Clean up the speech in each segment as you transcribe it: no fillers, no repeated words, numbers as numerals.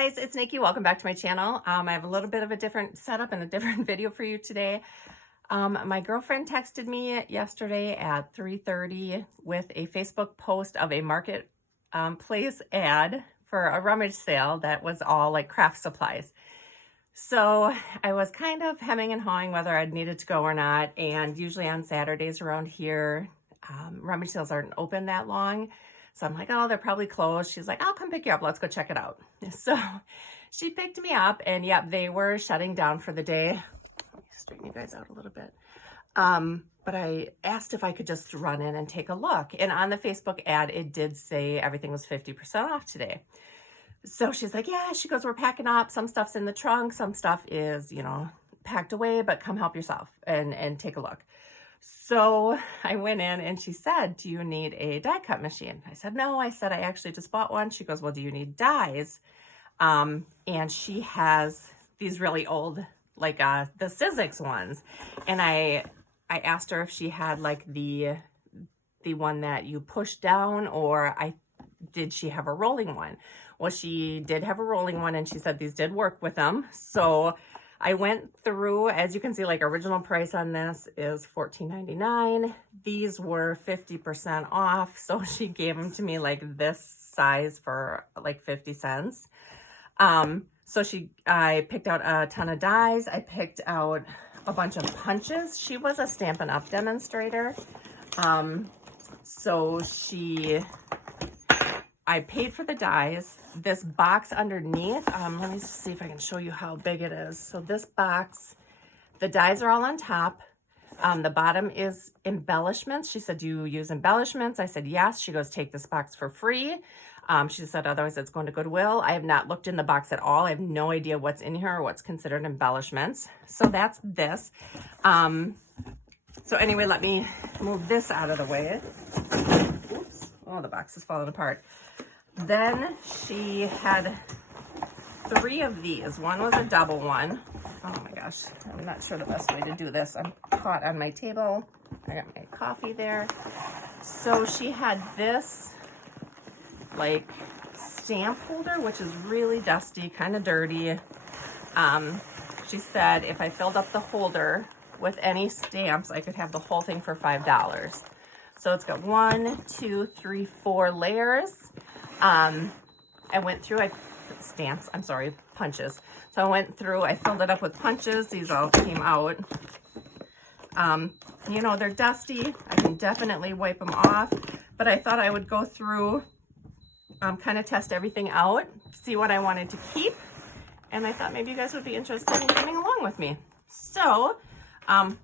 guys, it's Nikki. Welcome back to my channel. I have a little bit of a different setup and a different video for you today. My girlfriend texted me yesterday at 3:30 with a Facebook post of a market place ad for a rummage sale that was all like craft supplies. So I was kind of hemming and hawing whether I needed to go or not. And usually on Saturdays around here, rummage sales aren't open that long. So I'm like, oh, they're probably closed. She's like, I'll come pick you up. Let's go check it out. So she picked me up and yep, they were shutting down for the day. Let me straighten you guys out a little bit. But I asked if I could just run in and take a look. And on the Facebook ad, it did say everything was 50% off today. So she's like, yeah, she goes, we're packing up. Some stuff's in the trunk. Some stuff is, packed away, but come help yourself and take a look. So I went in and she said, do you need a die cut machine? I said, no. I said, I actually just bought one. She goes, well, do you need dies? And she has these really old, like the Sizzix ones. And I asked her if she had like the one that you push down, or did she have a rolling one? Well, she did have a rolling one, and she said these did work with them. So I went through, as you can see, like original price on this is $14.99. These were 50% off. So she gave them to me like this size for like 50 cents. So I picked out a ton of dies. I picked out a bunch of punches. She was a Stampin' Up! Demonstrator. I paid for the dies. This box underneath, let me see if I can show you how big it is. So this box, the dies are all on top. The bottom is embellishments. She said, do you use embellishments? I said, yes. She goes, take this box for free. She said, otherwise it's going to Goodwill. I have not looked in the box at all. I have no idea what's in here or what's considered embellishments. So that's this. So anyway, let me move this out of the way. Oops. Oh, the box is falling apart. Then she had 3 of these. One was a double one. Oh my gosh, I'm not sure the best way to do this. I'm caught on my table. I got my coffee there. So she had this like stamp holder, which is really dusty, kind of dirty. She said if I filled up the holder with any stamps, I could have the whole thing for $5. So it's got 1, 2, 3, 4 layers. I went through, punches. So I went through, I filled it up with punches. These all came out. They're dusty. I can definitely wipe them off, but I thought I would go through, kind of test everything out, see what I wanted to keep. And I thought maybe you guys would be interested in coming along with me. So, I'll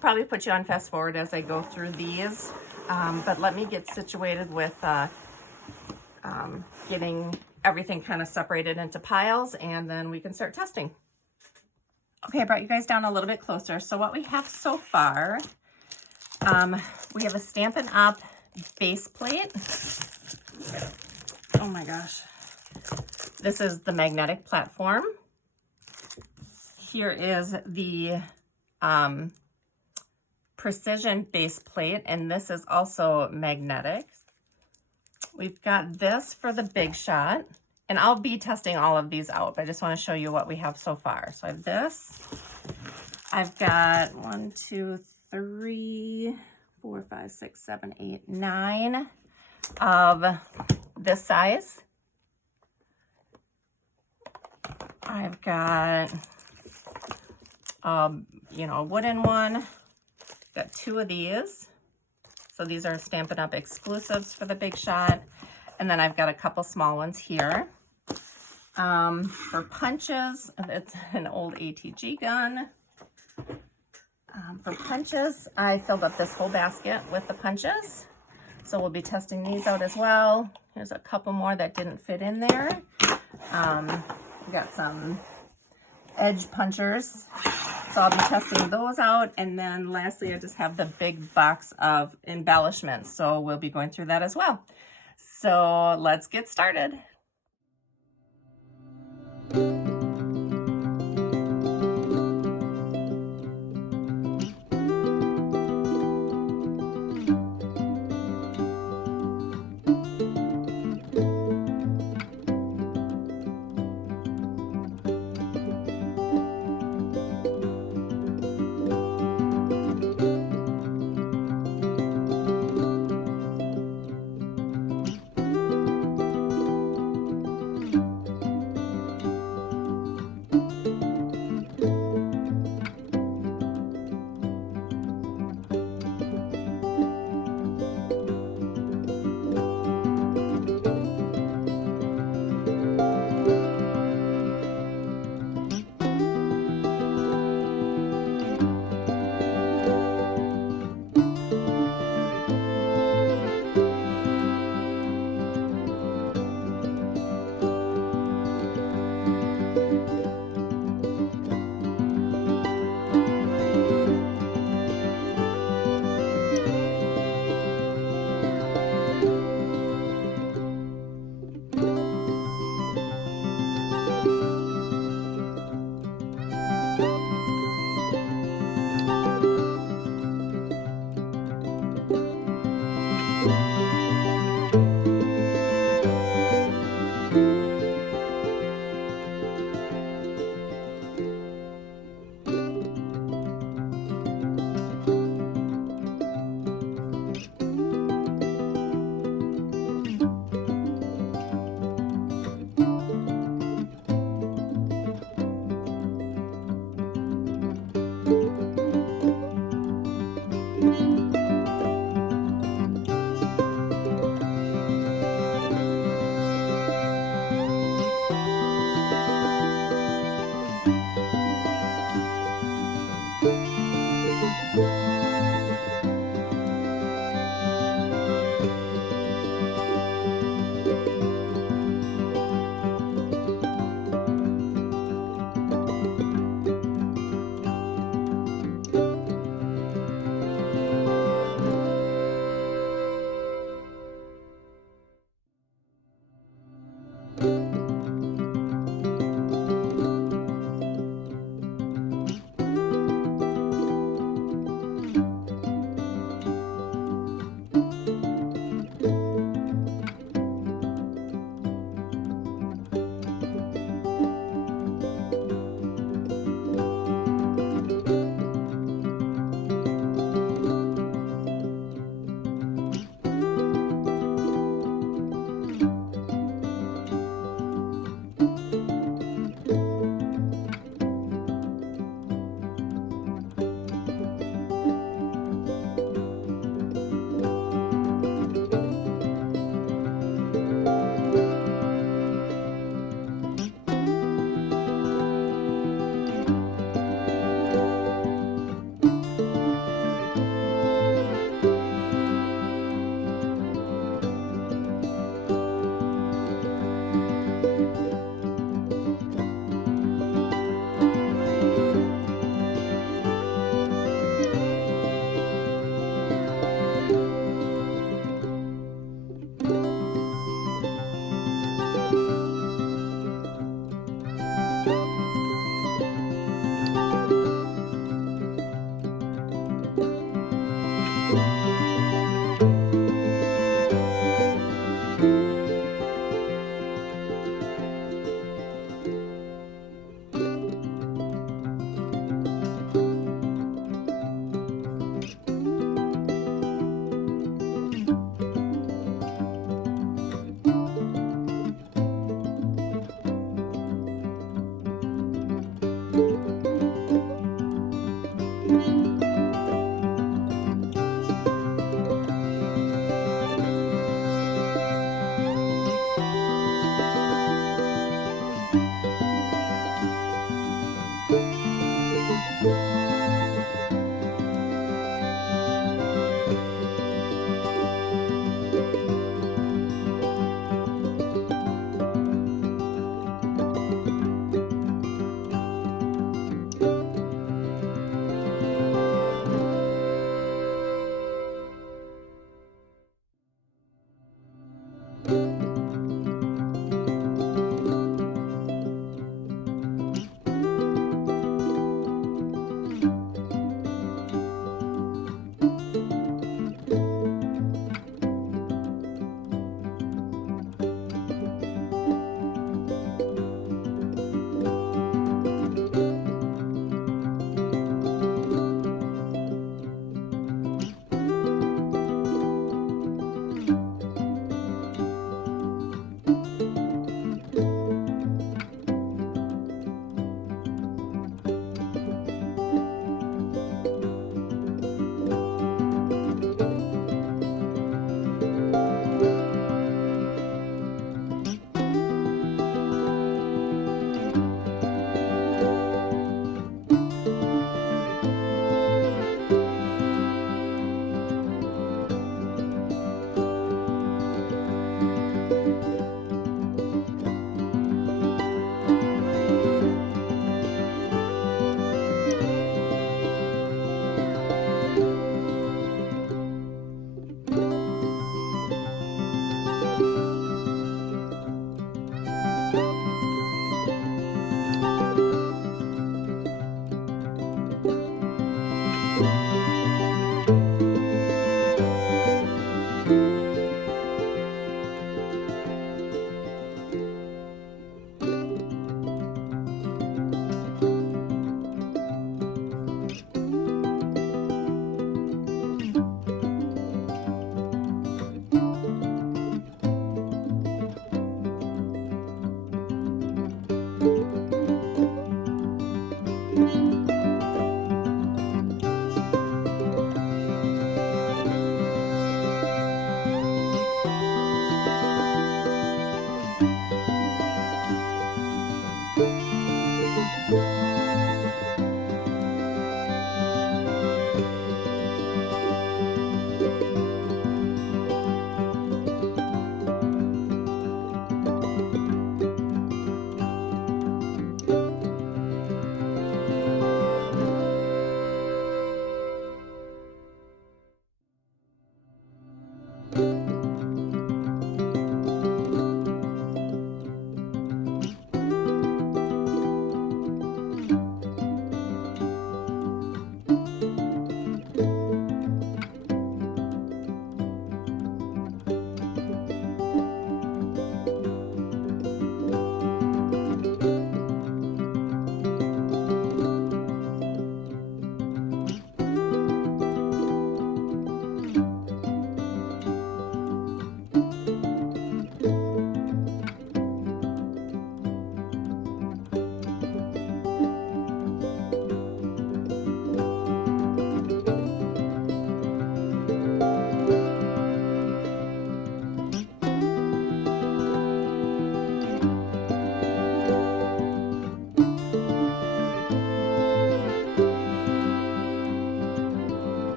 probably put you on fast forward as I go through these. But let me get situated with, getting everything kind of separated into piles, and then we can start testing. Okay, I brought you guys down a little bit closer. So what we have so far, we have a Stampin' Up! Base plate. Oh my gosh. This is the magnetic platform. Here is the precision base plate, and this is also magnetic. We've got this for the Big Shot, and I'll be testing all of these out, but I just want to show you what we have so far. So I have this. I've got 1, 2, 3, 4, 5, 6, 7, 8, 9 of this size. I've got, a wooden one. Got 2 of these. So these are Stampin' Up! Exclusives for the Big Shot. And then I've got a couple small ones here. For punches, it's an old ATG gun. For punches, I filled up this whole basket with the punches. So we'll be testing these out as well. Here's a couple more that didn't fit in there. We got some edge punchers. So I'll be testing those out. And then lastly, I just have the big box of embellishments. So we'll be going through that as well. So let's get started.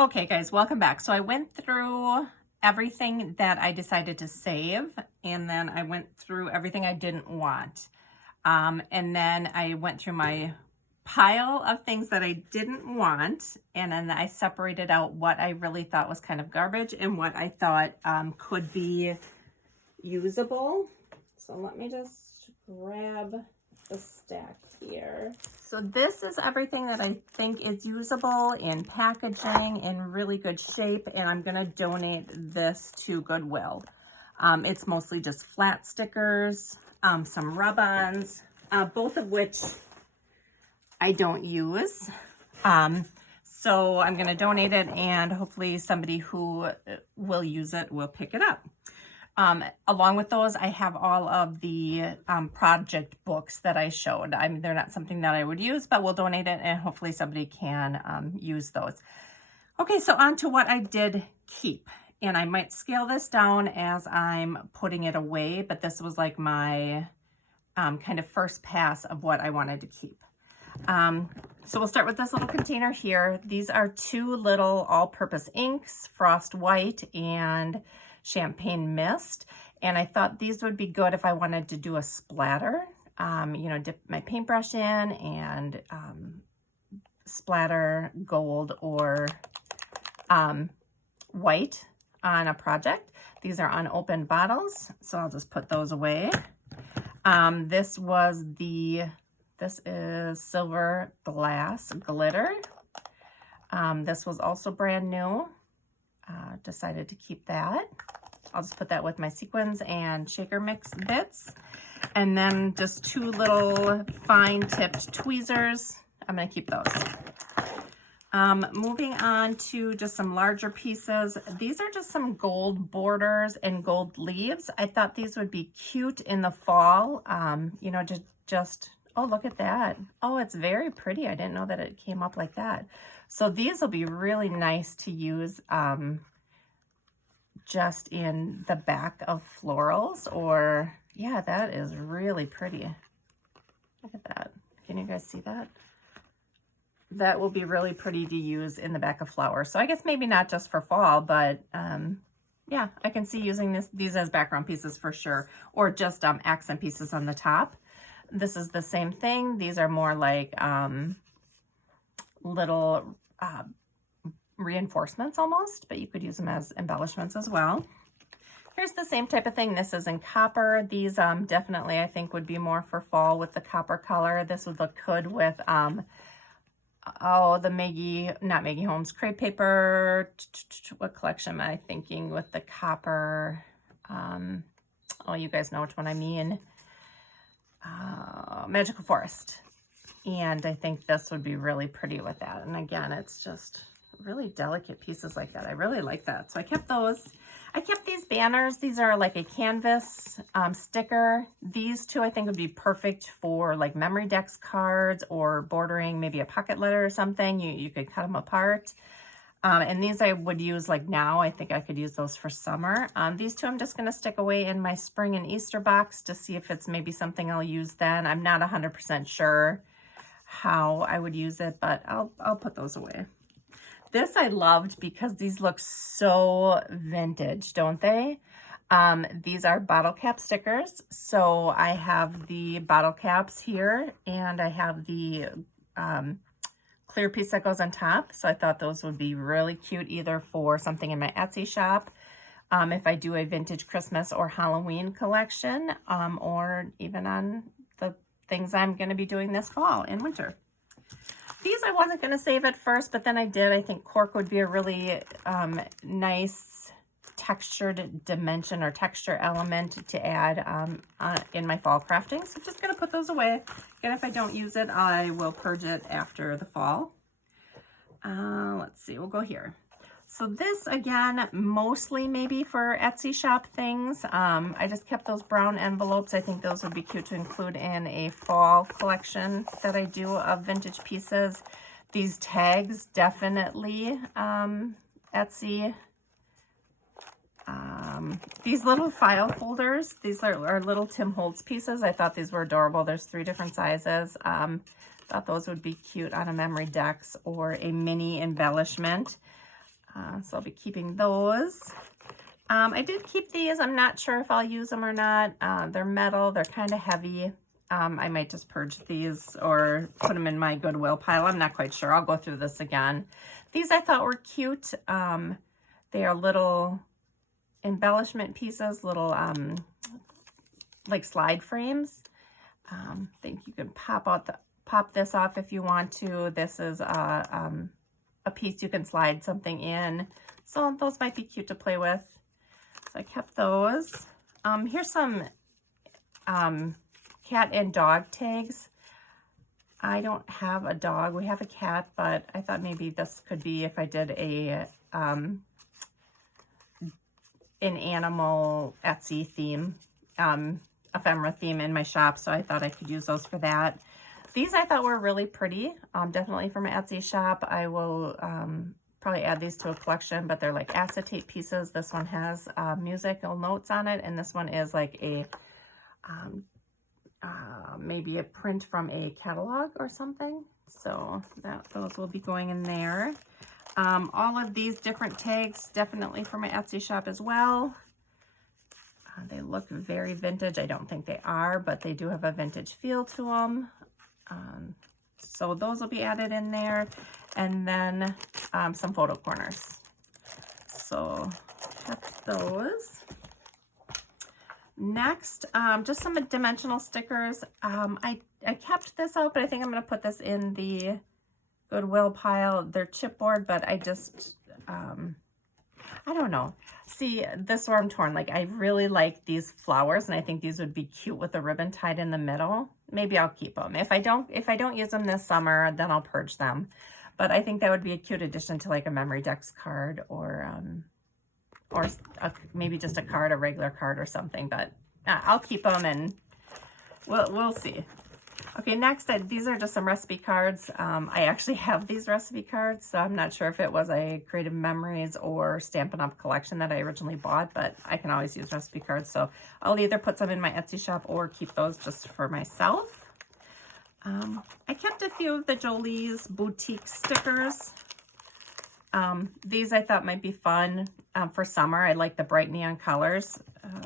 Okay guys, welcome back. So I went through everything that I decided to save, and then I went through everything I didn't want. And then I went through my pile of things that I didn't want, and then I separated out what I really thought was kind of garbage and what I thought could be usable. So let me just grab the stack here. So this is everything that I think is usable in packaging, in really good shape, and I'm gonna donate this to Goodwill. It's mostly just flat stickers, some rub-ons, both of which I don't use. So I'm gonna donate it, and hopefully somebody who will use it will pick it up. Along with those, I have all of the project books that I showed. I mean, they're not something that I would use, but we'll donate it, and hopefully somebody can use those. Okay, so on to what I did keep. And I might scale this down as I'm putting it away, but this was like my kind of first pass of what I wanted to keep. So we'll start with this little container here. These are two little all-purpose inks, Frost White and Champagne Mist, and I thought these would be good if I wanted to do a splatter, you know, dip my paintbrush in and splatter gold or white on a project. These are unopened bottles, so I'll just put those away. This is silver glass glitter. This was also brand new. Decided to keep that. I'll just put that with my sequins and shaker mix bits. And then just two little fine tipped tweezers. I'm gonna keep those. Moving on to just some larger pieces. These are just some gold borders and gold leaves. I thought these would be cute in the fall. You know, just, oh, look at that. Oh, it's very pretty. I didn't know that it came up like that. So these will be really nice to use just in the back of florals, or yeah, that is really pretty. Look at that. Can you guys see that? That will be really pretty to use in the back of flowers. So I guess maybe not just for fall, but yeah, I can see using these as background pieces for sure, or just accent pieces on the top. This is the same thing. These are more like little reinforcements almost, but you could use them as embellishments as well. Here's the same type of thing. This is in copper. These definitely I think would be more for fall with the copper color. This would look good with oh, the not Maggie Holmes crepe paper. What collection am I thinking with the copper? Oh, you guys know which one I mean. Magical Forest. And I think this would be really pretty with that. And again, it's just really delicate pieces like that. I really like that. So I kept those. I kept these banners. These are like a canvas sticker. These two I think would be perfect for like memory decks cards or bordering maybe a pocket letter or something. You could cut them apart. And these I would use like now. I think I could use those for summer. These two I'm just going to stick away in my spring and Easter box to see if it's maybe something I'll use then. I'm not 100% sure how I would use it, but I'll put those away. This I loved because these look so vintage, don't they? These are bottle cap stickers. So I have the bottle caps here, and I have the clear piece that goes on top. So I thought those would be really cute either for something in my Etsy shop, if I do a vintage Christmas or Halloween collection, or even on the things I'm going to be doing this fall and winter. These I wasn't going to save at first, but then I did. I think cork would be a really nice textured dimension or texture element to add in my fall crafting. So I'm just going to put those away. Again, if I don't use it, I will purge it after the fall. Let's see, we'll go here. So this, again, mostly maybe for Etsy shop things. I just kept those brown envelopes. I think those would be cute to include in a fall collection that I do of vintage pieces. These tags, definitely Etsy. These little file holders, these are little Tim Holtz pieces. I thought these were adorable. There's 3 different sizes. Thought those would be cute on a memory decks or a mini embellishment. So I'll be keeping those. I did keep these. I'm not sure if I'll use them or not. They're metal. They're kind of heavy. I might just purge these or put them in my Goodwill pile. I'm not quite sure. I'll go through this again. These I thought were cute. They are little embellishment pieces, little like slide frames. I think you can pop this off if you want to. This is a piece you can slide something in. So those might be cute to play with. So I kept those. Here's some cat and dog tags. I don't have a dog. We have a cat, but I thought maybe this could be if I did a an animal Etsy theme, ephemera theme in my shop. So I thought I could use those for that. These I thought were really pretty, definitely for my Etsy shop. I will probably add these to a collection, but they're like acetate pieces. This one has musical notes on it, and this one is like a maybe a print from a catalog or something. So those will be going in there. All of these different tags definitely for my Etsy shop as well. They look very vintage. I don't think they are, but they do have a vintage feel to them. So those will be added in there. And then some photo corners. So kept those. Next, just some dimensional stickers. I kept this out, but I think I'm going to put this in the Goodwill pile. They're chipboard, but I just, I don't know. See, this is where I'm torn. Like, I really like these flowers, and I think these would be cute with a ribbon tied in the middle. Maybe I'll keep them. If I don't use them this summer, then I'll purge them. But I think that would be a cute addition to like a memory decks card or maybe just a card, a regular card or something. But I'll keep them and we'll see. Okay, next, these are just some recipe cards. I actually have these recipe cards, so I'm not sure if it was a Creative Memories or Stampin' Up! Collection that I originally bought, but I can always use recipe cards. So I'll either put some in my Etsy shop or keep those just for myself. I kept a few of the Jolie's boutique stickers. These I thought might be fun for summer. I like the bright neon colors,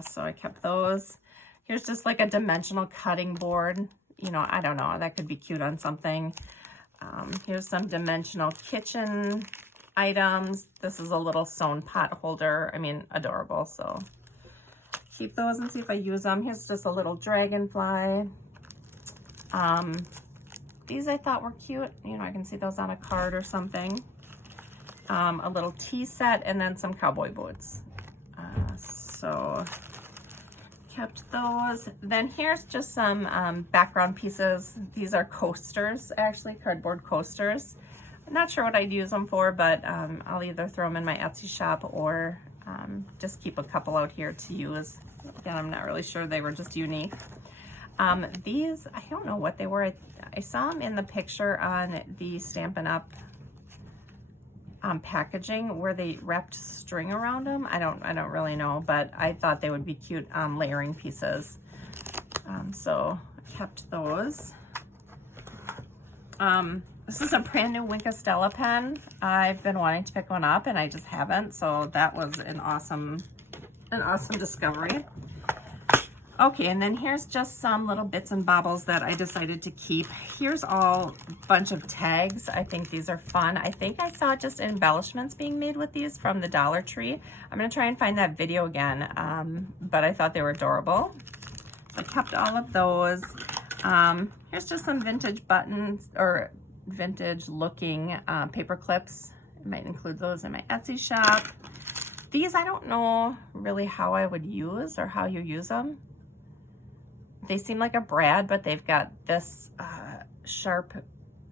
so I kept those. Here's just like a dimensional cutting board. You know, I don't know, that could be cute on something. Here's some dimensional kitchen items. This is a little sewn pot holder. I mean, adorable, so keep those and see if I use them. Here's just a little dragonfly. These I thought were cute. You know, I can see those on a card or something. A little tea set and then some cowboy boots. So kept those. Then here's just some background pieces. These are coasters, actually, cardboard coasters. I'm not sure what I'd use them for, but I'll either throw them in my Etsy shop or just keep a couple out here to use. Again, I'm not really sure. They were just unique. These, I don't know what they were. I saw them in the picture on the Stampin' Up! Packaging where they wrapped string around them. I don't really know, but I thought they would be cute layering pieces. So I kept those. This is a brand new Wink of Stella pen. I've been wanting to pick one up and I just haven't, so that was an awesome discovery. Okay, and then here's just some little bits and bobbles that I decided to keep. Here's all bunch of tags. I think these are fun. I think I saw just embellishments being made with these from the Dollar Tree. I'm gonna try and find that video again, but I thought they were adorable. So I kept all of those. Here's just some vintage buttons or vintage looking paper clips. I might include those in my Etsy shop. These I don't know really how I would use or how you use them. They seem like a brad, but they've got this sharp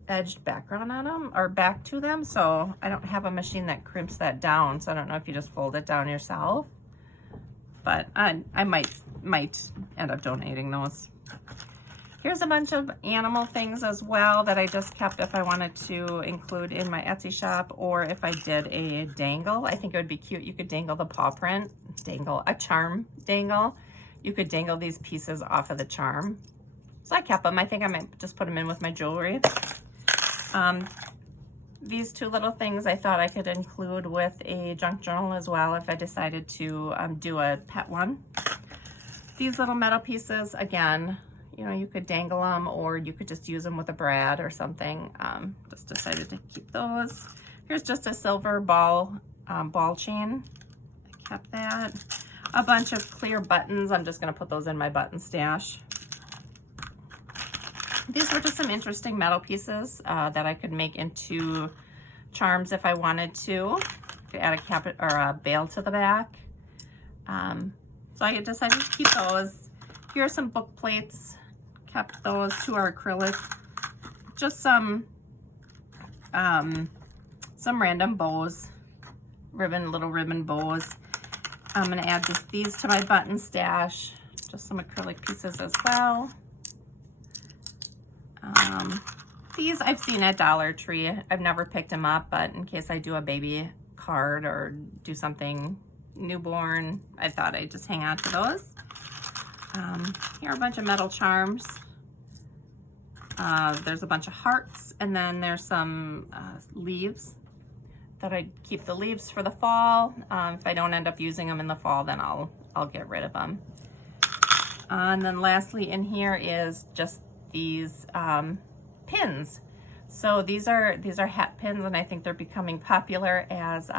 edged background on them or back to them. So I don't have a machine that crimps that down. So I don't know if you just fold it down yourself, but I might end up donating those. Here's a bunch of animal things as well that I just kept if I wanted to include in my Etsy shop, or if I did a dangle. I think it would be cute. You could dangle the paw print, a charm dangle. You could dangle these pieces off of the charm. So I kept them. I think I might just put them in with my jewelry. these two little things I thought I could include with a junk journal as well if I decided to do a pet one. These little metal pieces, again, you know, you could dangle them or you could just use them with a brad or something. Just decided to keep those. Here's just a silver ball chain. I kept that. A bunch of clear buttons. I'm just going to put those in my button stash. These were just some interesting metal pieces that I could make into charms if I wanted to. Could add a cap or a bail to the back. So I decided to keep those. Here are some book plates. Kept those. Two are acrylic. Just some random bows, little ribbon bows. I'm going to add just these to my button stash. Just some acrylic pieces as well. These I've seen at Dollar Tree. I've never picked them up, but in case I do a baby card or do something newborn, I thought I'd just hang on to those. Here are a bunch of metal charms. There's a bunch of hearts, and then there's some leaves. Thought I'd keep the leaves for the fall. If I don't end up using them in the fall, then I'll get rid of them. And then lastly in here is just these pins. So these are hat pins, and I think they're becoming popular as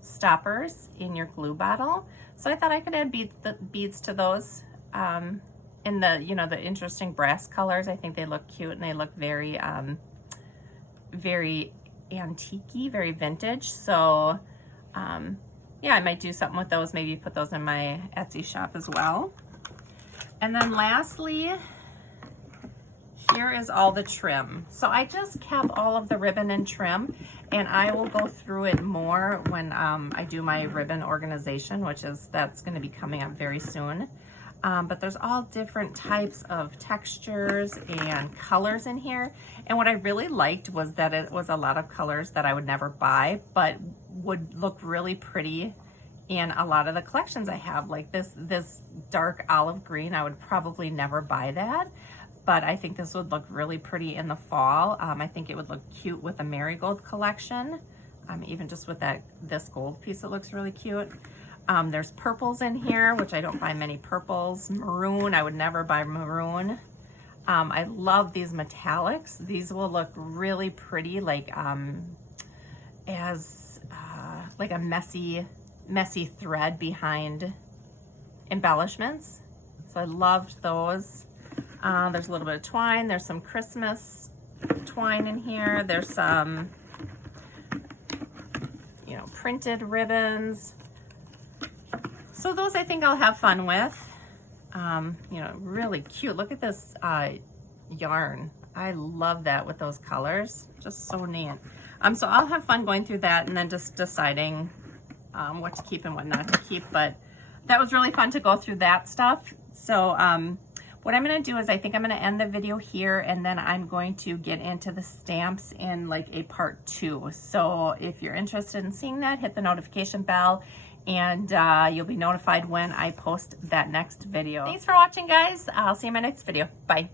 stoppers in your glue bottle. So I thought I could add beads to those in the, you know, the interesting brass colors. I think they look cute and they look very very antique-y, very vintage. So yeah, I might do something with those, maybe put those in my Etsy shop as well. And then lastly, here is all the trim. So I just kept all of the ribbon and trim, and I will go through it more when I do my ribbon organization, that's going to be coming up very soon. But there's all different types of textures and colors in here. And what I really liked was that it was a lot of colors that I would never buy, but would look really pretty in a lot of the collections I have. Like this dark olive green, I would probably never buy that, but I think this would look really pretty in the fall. I think it would look cute with a marigold collection. Even just with this gold piece, it looks really cute. There's purples in here, which I don't buy many purples. Maroon, I would never buy maroon. I love these metallics. These will look really pretty, like like a messy thread behind embellishments. So I loved those. There's a little bit of twine. There's some Christmas twine in here. There's some, you know, printed ribbons. So those I think I'll have fun with. You know, really cute. Look at this yarn. I love that with those colors. Just so neat. So I'll have fun going through that and then just deciding what to keep and what not to keep. But that was really fun to go through that stuff. So what I'm going to do is I think I'm going to end the video here, and then I'm going to get into the stamps in like a part 2. So if you're interested in seeing that, hit the notification bell, and you'll be notified when I post that next video. Thanks for watching, guys. I'll see you in my next video. Bye.